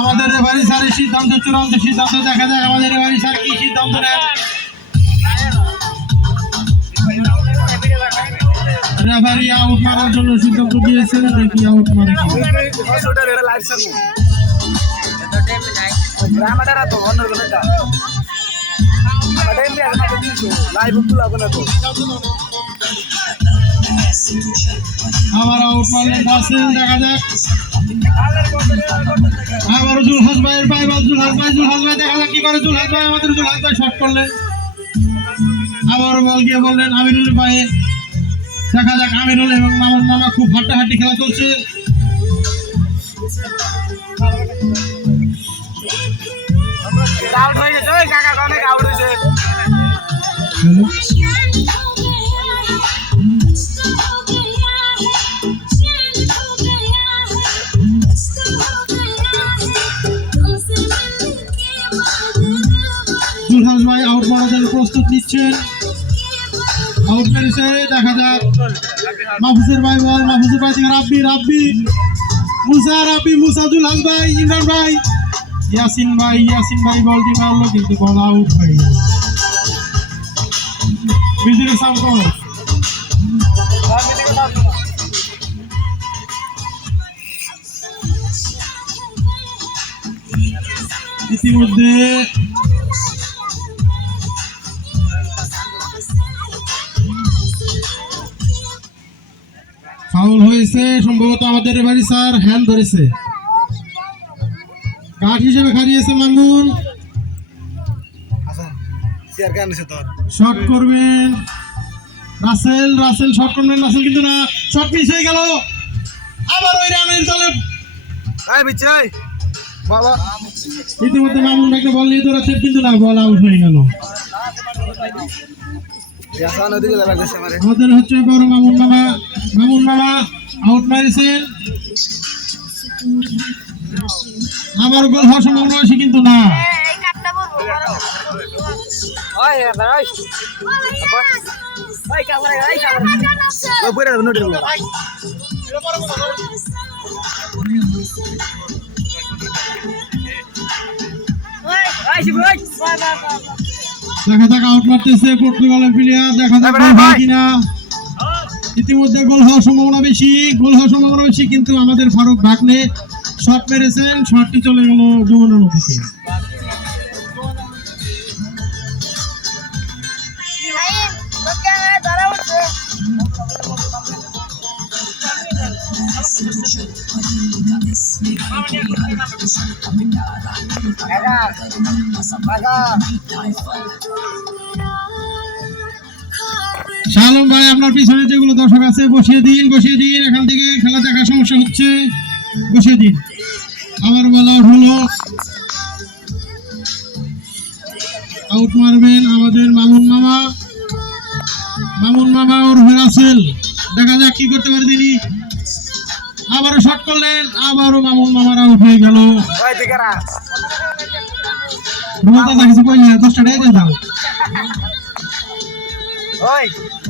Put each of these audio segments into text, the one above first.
আমাদের রেফারি স্যারের সিদ্ধান্ত চূড়ান্ত সিদ্ধান্ত। দেখা যাক আমাদের রেফারি স্যার কি সিদ্ধান্ত নেন। রেফারি আউট মারার জন্য সিদ্ধান্ত দিয়েছেন, দেখি আউট মারে কি। আবার আউট মারলেন রাসেল, দেখা যাক। আবার জুলহাস ভাইয়ের পাই বল, জুলহাস ভাই দেখা যাক কি করে। জুলহাস ভাই, আমাদের জুলহাস ভাই শট করলেন। আবার বল গিয়ে বললেন আমিরুল ভাই। দেখা যাক আমিরুল এবং মামুন মামা খুব হাঁটাহাঁটি খেলা চলছে। আউট হয়ে গেছে, ওই কাকা অনেক আউট হয়েছে। জুলহাস ভাই আউট মারার জন্য প্রস্তুত নিচ্ছেন। আউট মেরেছে, দেখা যাক। মাহফুজের ভাই বল, মাহফুজের ভাই থেকে রাব্বি মুসা, জুলহাস ভাই, ইমরান ভাই, ইয়াসিন ভাই বলটি মারলো, কিন্তু বল আউট হয়ে গেল। মিউজিকের সাউন্ড কম। ইতিমধ্যে ফাউল হয়েছে, সম্ভবত আমাদের রেফারি স্যার হ্যান্ড ধরেছে, কাঠ হিসেবে খারিয়েছে মামুন। শট করবেন রাসেল শট করবেন রাসেল, কিন্তু না, শট মিস হয়ে গেল। আবার ওই রানের দলে ইতিমধ্যে মামুন ভাইকে বল নিয়ে দৌড়াচ্ছেন, কিন্তু না, বল আউট হয়ে গেল। আমাদের হচ্ছে বড় মামুন মামা আউট মারিছেন। আবার গোল হওয়ার সম্ভাবনা আছে, কিন্তু না। দেখা যাক আউট মারতেছে পর্তুগালের প্লেয়ার, দেখা যাক গোল হয় কিনা। ইতিমধ্যে গোল হওয়ার সম্ভাবনা বেশি, কিন্তু আমাদের ফারুক ভাগ্নে শট মেরেছেন, শটটি চলে গেল যমুনা নদীতে। শালম ভাই, আপনার পিছনে যেগুলো দর্শক আছে বসিয়ে দিন, এখান থেকে খেলা দেখার সমস্যা হচ্ছে, বসিয়ে দিন। আবার বলা হলো আউট মারবেন আমাদের মামুন মামা ওর রাসেল, দেখা যাক কি করতে পারে তিনি। আবারও শট করলেন, আবারও মামুন মামার আউট হয়ে গেল।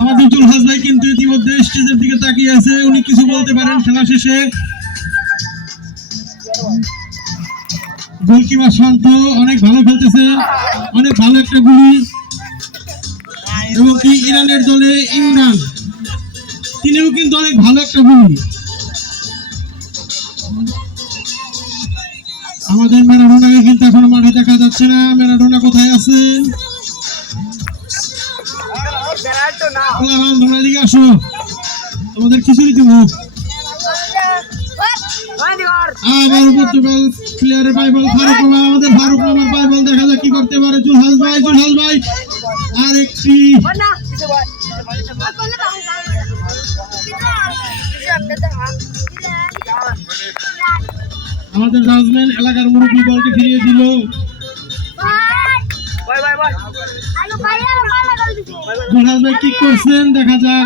আমাদের জুলহাস ভাই কিন্তু ইতিমধ্যে স্টেজের দিকে তাকিয়ে আছে, উনি কিছু বলতে পারেন খেলা শেষে। গোলকিপার শান্ত অনেক ভালো খেলতেছে, অনেক ভালো একটা গুলি। এবং কি ইরানের দলে ইমরান, তিনিও কিন্তু অনেক ভালো একটা গুলি। আমাদের ম্যারাডোনাকে কিন্তু এখন মাঠে দেখা যাচ্ছে না। ম্যারাডোনা কোথায় আছে? তোমরা দিকে আসো, তোমাদের খিচুড়ি দিব। আবার পর্তুগাল প্লেয়ারের পাই বল, আমাদের ফারুক মামার পাই বল, দেখা যাক কি করতে পারে জুলহাস ভাই। আর একটি আমাদের জাজমেন্ট এলাকার মুরব্বী বলটি ফিরিয়ে দিল। জুলহাস ভাই কি করছেন দেখা যাক।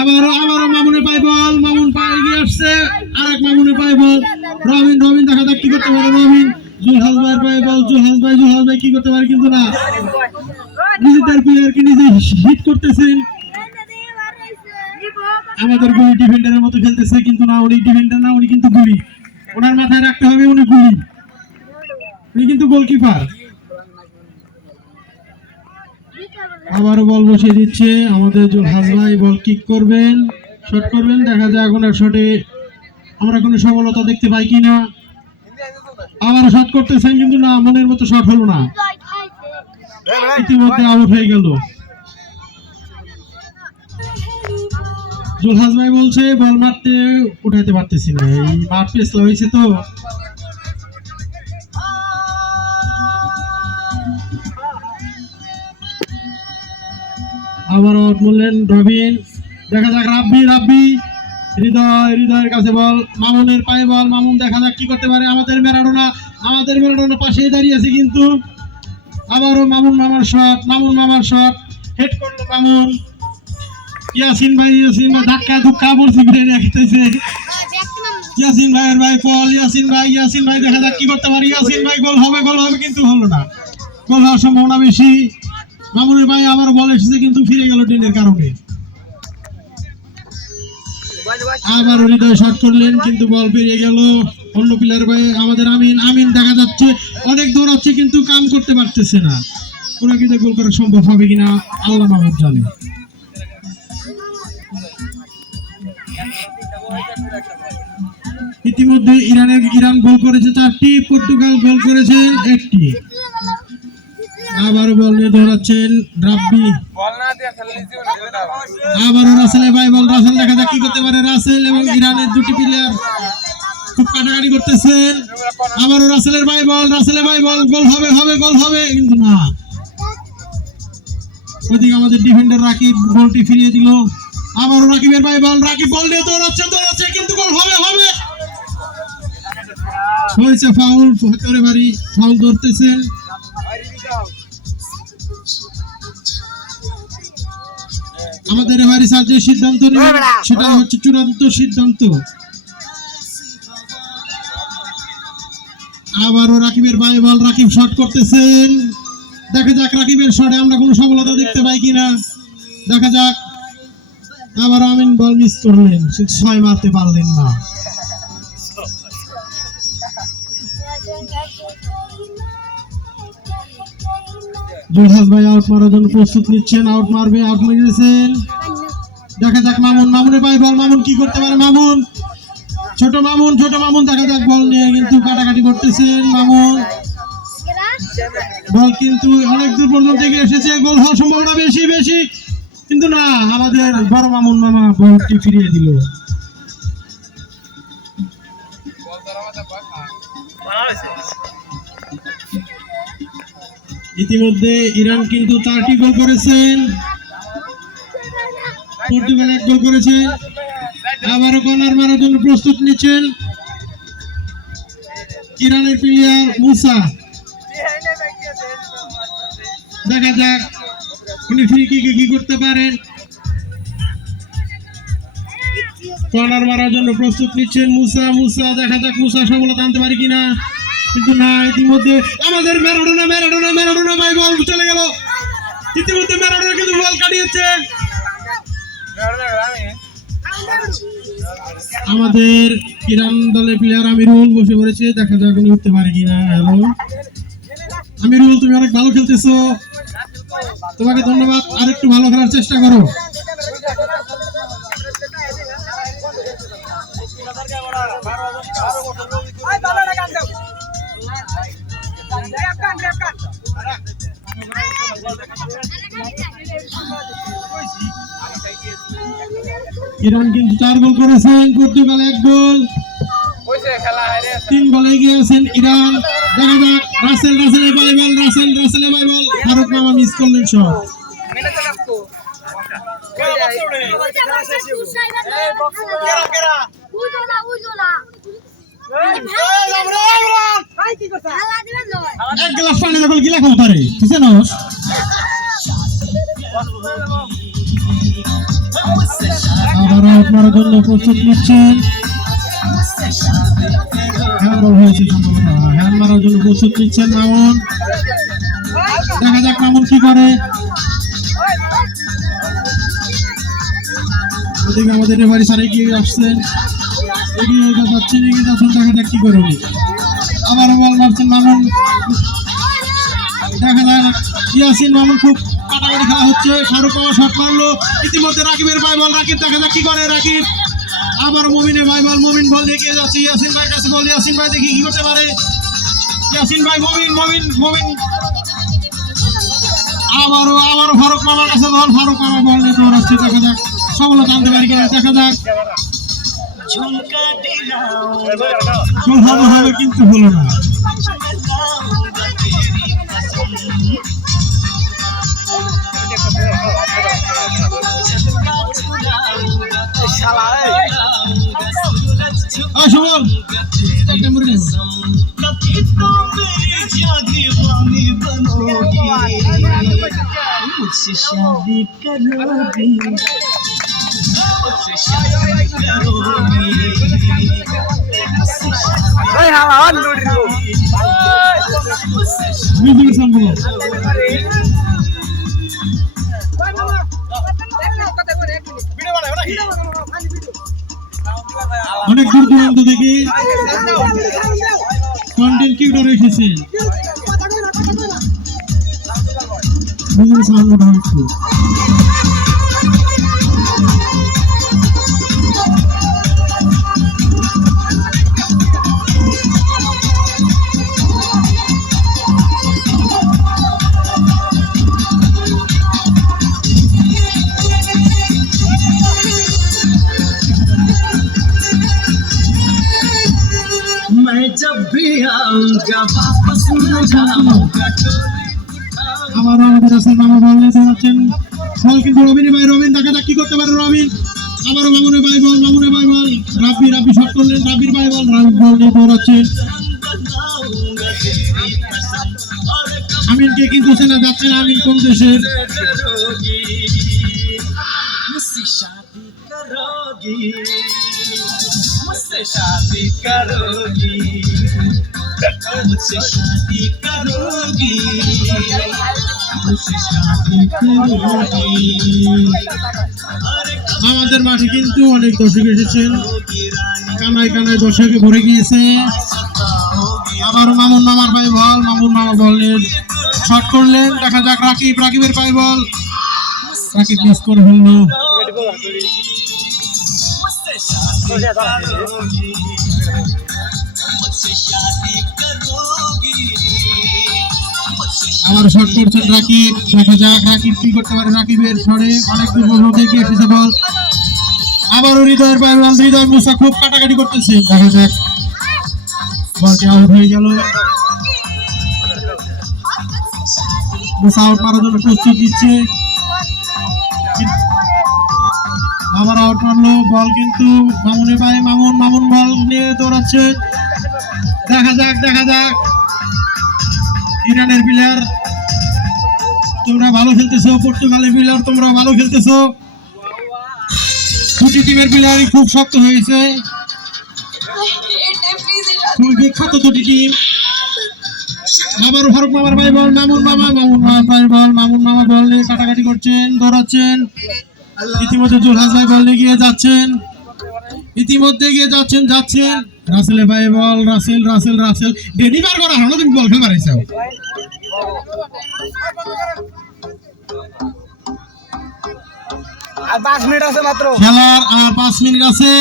আবারও মামুনের পাই বল, মামুন পায়ে এগিয়ে আসছে, আরেক মামুনের পাই বল, রবিন দেখা যাক কি করতে পারে রবিন। জুলহাস ভাইয়ের পাই বল, জুলহাস ভাই কি করতে পারে, কিন্তু না, নিজেদের প্লেয়ারকে নিজে হিট করতেছেন। আমাদের গুলি ডিফেন্ডারের মতো খেলতেছে, কিন্তু না, উনি ডিফেন্ডার না, উনি কিন্তু গুলি। ওনার মাথায় রাখতে হবে উনি গুলি। উনি কিন্তু গোলকিপার। আবারও বল বসিয়ে দিচ্ছে আমাদের জুলহাস ভাই। বল কিক করবেন, শট করবেন, দেখা যাক ওনার শটে আমরা কোনো সফলতা দেখতে পাই কিনা। আবারও শট করতেছেন কিন্তু না, মনের মতো শট হলো না, ইতিমধ্যে আউট হয়ে গেল। জুলহাস ভাই বলছে বল মারতে উঠাইতে পারতেছি না, এই মাঠ পেছলা হয়েছে তো। আবার আউট বললেন রবিন। দেখা যাক রাব্বি হৃদয়ের কাছে বল, মামুনের পায়ে বল, মামুন দেখা যাক কি করতে পারে। আমাদের ম্যারাডোনা পাশেই দাঁড়িয়ে আছে কিন্তু আবারও মামুন মামার শট হেড করলো মামুন। ইয়াসিন ভাই ধাক্কা ধুক্কা পড়ছে, ব্রেনে খেতেছে। ইয়াসিন ভাই দেখা যাক কি করতে পারে। ইয়াসিন ভাই গোল হবে কিন্তু হলো না, গোল হওয়ার সম্ভাবনা বেশি। মামুনের ভাই আবার বল এসেছে কিন্তু ফিরে গেল ট্রেনের কারণে। আবার হৃদয় শট করলেন কিন্তু বল পেরিয়ে গেল অন্য প্লেয়ার ভাই। আমাদের আমিন দেখা যাচ্ছে অনেক দৌড়াচ্ছে কিন্তু কাম করতে পারতেছে না। ওরা কিন্তু গোল করা সম্ভব হবে কিনা আল্লাহ মাহমুদ জানে। ইতিমধ্যে ইরান গোল করেছে 4টি, পর্তুগাল গোল করেছেন 1টি। আবারও বল নিয়ে দৌড়াচ্ছেন রাব্বি। আবারও রাসেল ভাই বল, রাসেল দেখা যাক কি করতে পারে। রাসেল এবং ইরানের দুটি প্লেয়ার খুব কাটাকাটি করতেছেন। আবারও রাসেলের ভাই বল, গোল হবে কিন্তু না। ওইদিকে আমাদের ডিফেন্ডার রাকিব বলটি ফিরিয়ে দিল। আবারও রাকিবের ভাই বল, রাকিব বল নিয়ে দৌড়াচ্ছে কিন্তু গোল হবে। হয়েছে ফাউল, করে বাড়ি ফাউল ধরতেছেন। আমাদের রেফারি স্যার যে সিদ্ধান্ত নেবেন সেটা হচ্ছে চূড়ান্ত সিদ্ধান্ত। আবারও রাকিবের ভাই বল, রাকিব শট করতেছেন। দেখা যাক রাকিবের শটে আমরা কোনো সফলতা দেখতে পাই কিনা, দেখা যাক। আবার আমিন বল মিস করলেন, 6 মারতে পারলেন না। জুলহাস ভাই আউট মারার জন্য প্রস্তুত নিচ্ছেন, আউট মেরেছেন। দেখা যাক মামুনের ভাই বল, মামুন কি করতে পারে। ছোট মামুন দেখা যাক বল নিয়ে কিন্তু কাটাকাটি করতেছেন মামুন। বল কিন্তু অনেক দূর পর্যন্ত এগিয়ে এসেছে, গোল হওয়ার সম্ভাবনা বেশি কিন্তু না, আমাদের বড় মামুন মামা বলটি ফিরিয়ে দিল। ইতিমধ্যে ইরান কিন্তু 4টি গোল করেছেন, পর্তুগাল 1 গোল করেছে। আবারও কর্নার মারার জন্য প্রস্তুত নিচ্ছেন ইরানের প্লেয়ার মুসা। দেখা যাক উনি ফ্রি কিকে কি করতে পারেন। কর্নার মারার জন্য প্রস্তুত নিচ্ছেন মুসা। দেখা যাক মুসা সফলতা আনতে পারে কিনা, কিন্তু না। ইতিমধ্যে আমাদের ম্যারাডোনা ভাই বল চলে গেল। ইতিমধ্যে ম্যারাডোনা কিন্তু বল কাটিয়েছে। আমাদের ইরান দলের প্লেয়ার আমিরুল বসে পড়েছে, দেখা যাক উনি উঠতে পারে কিনা। হ্যালো আমিরুল, তুমি অনেক ভালো খেলতেছো, তোমাকে ধন্যবাদ, আর একটু ভালো খেলার চেষ্টা করো। ইরান কিন্তু 4 গোল করেছেন, পর্তুগাল 1 গোল। 3 গোলে এগিয়ে আছেন ইরান। দেখা যাক রাসেলের ভাই বল, ফারুক মামা মিস করলেন শট। এক গ্লাস পানি যখন গিলা খাও তারে জানোস। আবার আউট মারার জন্য প্রস্তুত নিচ্ছেন, হ্যান্ড মারার জন্য প্রস্তুত নিচ্ছেন মামুন। দেখা যাক মামুন কি করে। ওদিকে আমাদের রেফারি স্যার এগিয়ে যাচ্ছেন, দেখা যাক কি করে। আবারও বল মারছেন মামুন, দেখা যায় না ইয়াসিন মামুন, খুব কাটাকাটি খেলা হচ্ছে। ফারুক মামা শট মারলো, ইতিমধ্যে রাকিবের পায় বল, রাকিব দেখা যাক কি করে রাকিব। আবার মুমিনের ভাই বল, মুমিন বল দেখিয়ে যাচ্ছে ইয়াসিন ভাইয়ের কাছে বল, ইয়াসিন ভাই দেখি কি করতে পারে। ইয়াসিন ভাই, মুমিন আবারও ফারুক মামার কাছে বল, ফারুক মামা বল নিয়ে দৌড়াচ্ছে, দেখা যাক সফলতা আনতে পারি কিনা, দেখা যাক। হবে কিন্তু হলো না। সুমন একটা মরে নেব। मुझसे शादी करोगी, मुझसे शादी करोगी, এই হাওয়ান লুড়ি গো মিউজিক সম্ভব অনেক দূর দূরান্ত থেকে কন্টেন্ট ক্রিয়েটর এসেছে। মিউজিক সাউন্ড হচ্ছে मैं जब भी आऊंगा वापस न जाऊंगा। আবারও আমাদের রাসেল মামা বল নিয়ে দৌড়াচ্ছেন, বল কিন্তু রবিন দেখা যাক কি করতে পারে রবিন। আবারও মামুনের ভাই বল, রাব্বি শট করলেন, রাব্বির ভাই বল, রাব্বি বল নিয়ে দৌড়াচ্ছেন। আমিনকে কিন্তু চেনা যাচ্ছে না, আমিন কোন দেশের। मुझसे शादी करोगी, मुझसे शादी करोगी, मुझसे शादी करोगी, मुझसे शादी करोगी। আমাদের মাঠে কিন্তু অনেক দর্শক এসেছেন, কানায় দর্শকে ভরে গিয়েছে। আবারও মামুন মামা বল নিয়ে শট করলেন, দেখা যাক রাকিবের পায় বল, রাকিব মিস করে ফেললো। मुझसे शादी करोगी, मुझसे शादी करोगी, मुझसे আবার শট করছেন রাকিব, দেখা যাক রাকিব কি করতে পারে। রাকিবের শটে অনেক দুর্বল থেকে এসেছে বল, আবারও হৃদয়ের পায় বল, হৃদয় মুসা খুব কাটাকাটি করতেছে, দেখা যাক বলটি আউট হয়ে গেল। মুসা আউট মারার জন্য প্রস্তুত দিচ্ছে, আবার আউট মারলো। বল কিন্তু মামুনের পায়ে, মামুন বল নিয়ে দৌড়াচ্ছে, দেখা যাক ইরানের প্লেয়ার তোমরা ভালো খেলতেছো, পর্তুগালের প্লেয়ার তোমরা ভালো খেলতেছো, দুটি টিমের প্লেয়ারই খুব শক্ত হয়েছে, খুবই বিখ্যাত দুটি টিম। আবারও ফারুক মামার ভাই বল, মামুন মামা বল নিয়ে কাটাকাটি করছেন, দৌড়াচ্ছেন। ইতিমধ্যে জুলহাস ভাই বল নিয়ে গিয়ে যাচ্ছেন, রাসেলের ভাই বল, রাসেল ডেলিভার করা হলো, তুমি বল খেলবার আইছো। আর 5 মিনিট আছে মাত্র, খেলার আর 5 মিনিট আছে,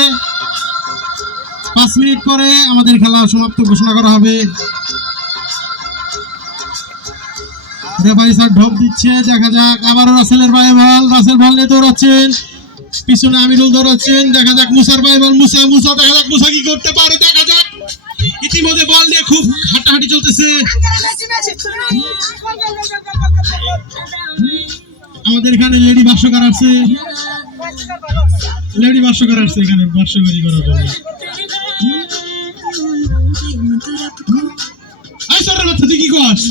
5 মিনিট পরে আমাদের খেলা সমাপ্ত ঘোষণা করা হবে। রেফারি স্যার ঢোক দিচ্ছে, দেখা যাক। আবারও রাসেল বল নিয়ে দৌড়াচ্ছেন, পিছনে আমিরুল দৌড়াচ্ছেন, দেখা যাক মুসার ভাই বল, মুসা দেখা যাক মুসা কি করতে পারে, দেখা যাক। ইতিমধ্যে বল নিয়ে খুব হাঁটাহাঁটি চলতেছে। আমাদের এখানে লেডি ভাষ্যকার আসছে এখানে ভাষ্যকারী করার জন্য। তুই কি কস?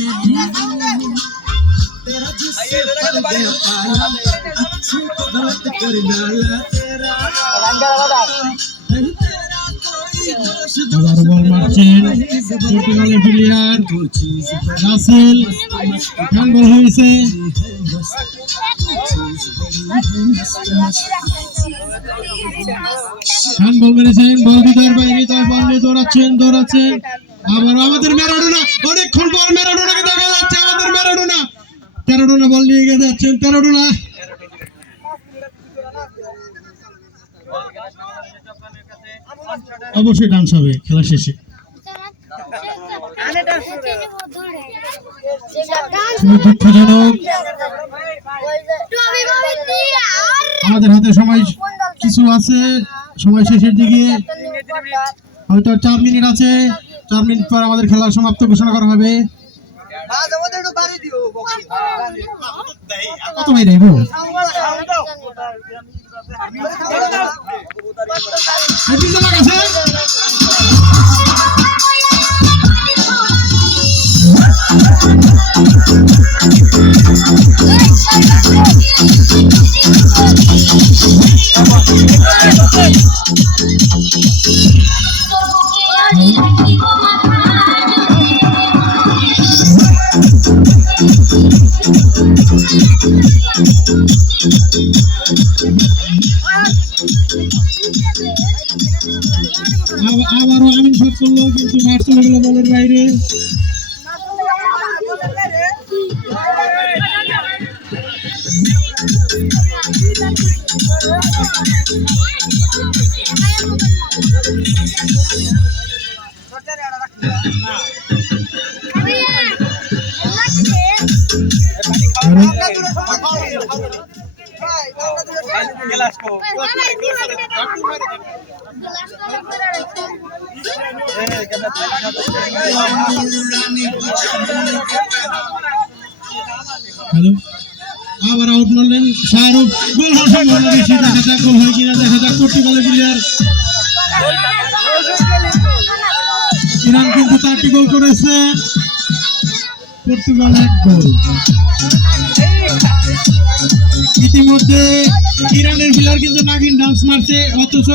আবারও বল মারছেন পর্তুগালের প্লেয়ার রাসেল, হ্যান্ডবল হয়েছে। হ্যান্ডবল মেরেছেন, বল হৃদয়ের বাইরে, বল নিয়ে দৌড়াচ্ছেন। আবার আমাদের ম্যারাডোনা, অনেকক্ষণ পর ম্যারাডোনাকে দেখা যাচ্ছে, আমাদের ম্যারাডোনা বল নিয়ে গিয়ে যাচ্ছেন ম্যারাডোনা। অবশ্যই ডান্স হবে খেলা শেষে। খুবই দুঃখজনক, আমাদের হাতে সময় কিছু আছে, সময় শেষের দিকে, হয়তো 4 মিনিট আছে, 4 মিনিট পর আমাদের খেলা সমাপ্ত ঘোষণা করা হবে। কত ভাই রে বল আবারও আমিন শট করলো, কিন্তু মাঠ চলে গেল বলের বাইরে। হ্যালো, আবার আউট মারলেন শাহরুখ। গোল হওয়ার সম্ভাবনা বেশি, দেখা যাক গোল হয় কিনা, দেখা যাক। পর্তুগালের প্লেয়ার ইরান কিন্তু 4টি গোল করেছে, পর্তুগাল 1 গোল। ইতিমধ্যে ইরানের প্লেয়ার কিন্তু নাগিন ডান্স মারছে, অথচ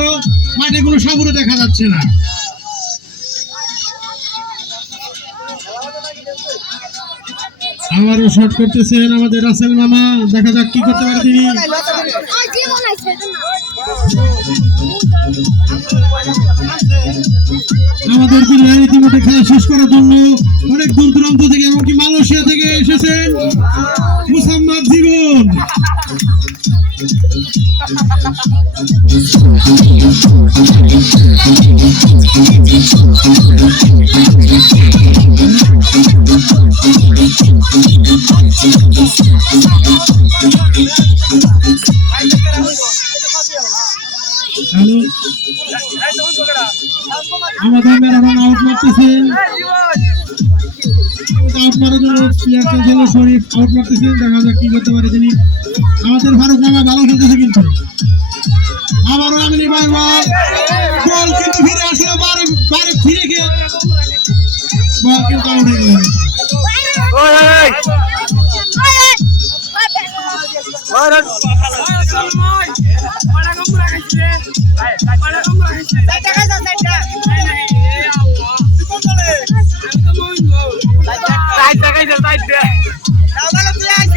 মাঠে কোনো সাবুরে দেখা যাচ্ছে না। আবারও শট করতেছেন আমাদের রাসেল মামা, দেখা যাক কি করতে পারে তিনি। আমাদের প্লেয়ার ইতিমধ্যে খেলা শেষ করার জন্য অনেক দূর দূরান্ত থেকে, এমনকি মালয়েশিয়া থেকে এসেছেন মুসাম্মদ জীবন। হ্যালো, আমাদের ম্যারাডোনা আউট মারতেছেন, আউট মারার জন্য প্লেয়ার চলছিল শরীফ, আউট মারতেছেন, দেখা যাক কি করতে পারে তিনি। আমাদের ফারুক মামা ভালো খেলতেছে, কিন্তু আবারও আমিনি ভাই বল কিন্তু ফিরে আসলো, বারে ফিরে গিয়ে বল কিন্তু আউট হয়ে গেল।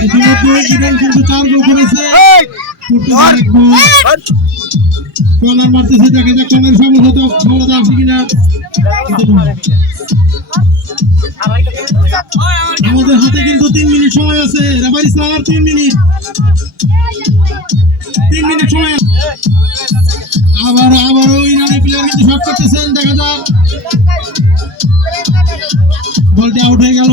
ইতিমধ্যে ইরান কিন্তু 4 গোল করেছে, পর্তুগাল 1 গোল। কর্নার মারতেছে, দেখা যাক কর্নার সফলতা আসে কিনা। আমাদের হাতে কিন্তু 3 মিনিট সময় আছে, রেফারি স্যার 3 মিনিট সময়। আবারও ইরানের প্লেয়ার কিন্তু শট করতেছেন, দেখা যাক। বলটি আউট হয়ে গেল।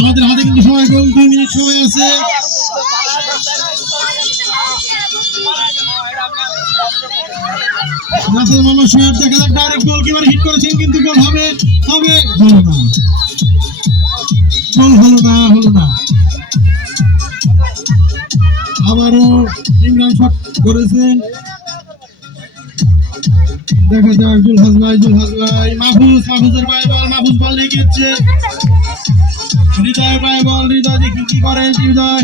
আমাদের হাতে কিন্তু সময় কম, 2 মিনিট সময় আছে। রাসেল মামা শট, দেখা যাক। ডাইরেক্ট গোলকিপার হিট করেছেন, কিন্তু গোল হবে হলো না। আবারও ইমরান শট করেছেন, দেখা যাক। জুলহাস ভাই, মাহফুজের পায়ে বল, মাহফুজ বল লেগেছে। হৃদয়ের পায়ে বল, হৃদয় দেখি কি করে। হৃদয়,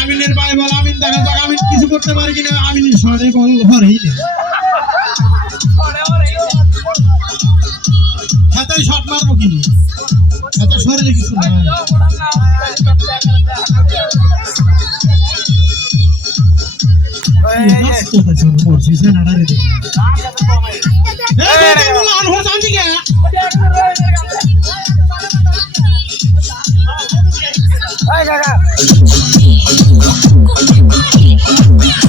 আমিনের পায়ে বল, আমিন, দেখা যাক আমিন কিছু করতে পারে কিনা। আমিনের শটে বল ঘরেই নেই, হাতায় শট মারবো কিনা, এত শরীরে কিছু নাই। কোথায় পড়ছি সে নাড়ারে করতে পারি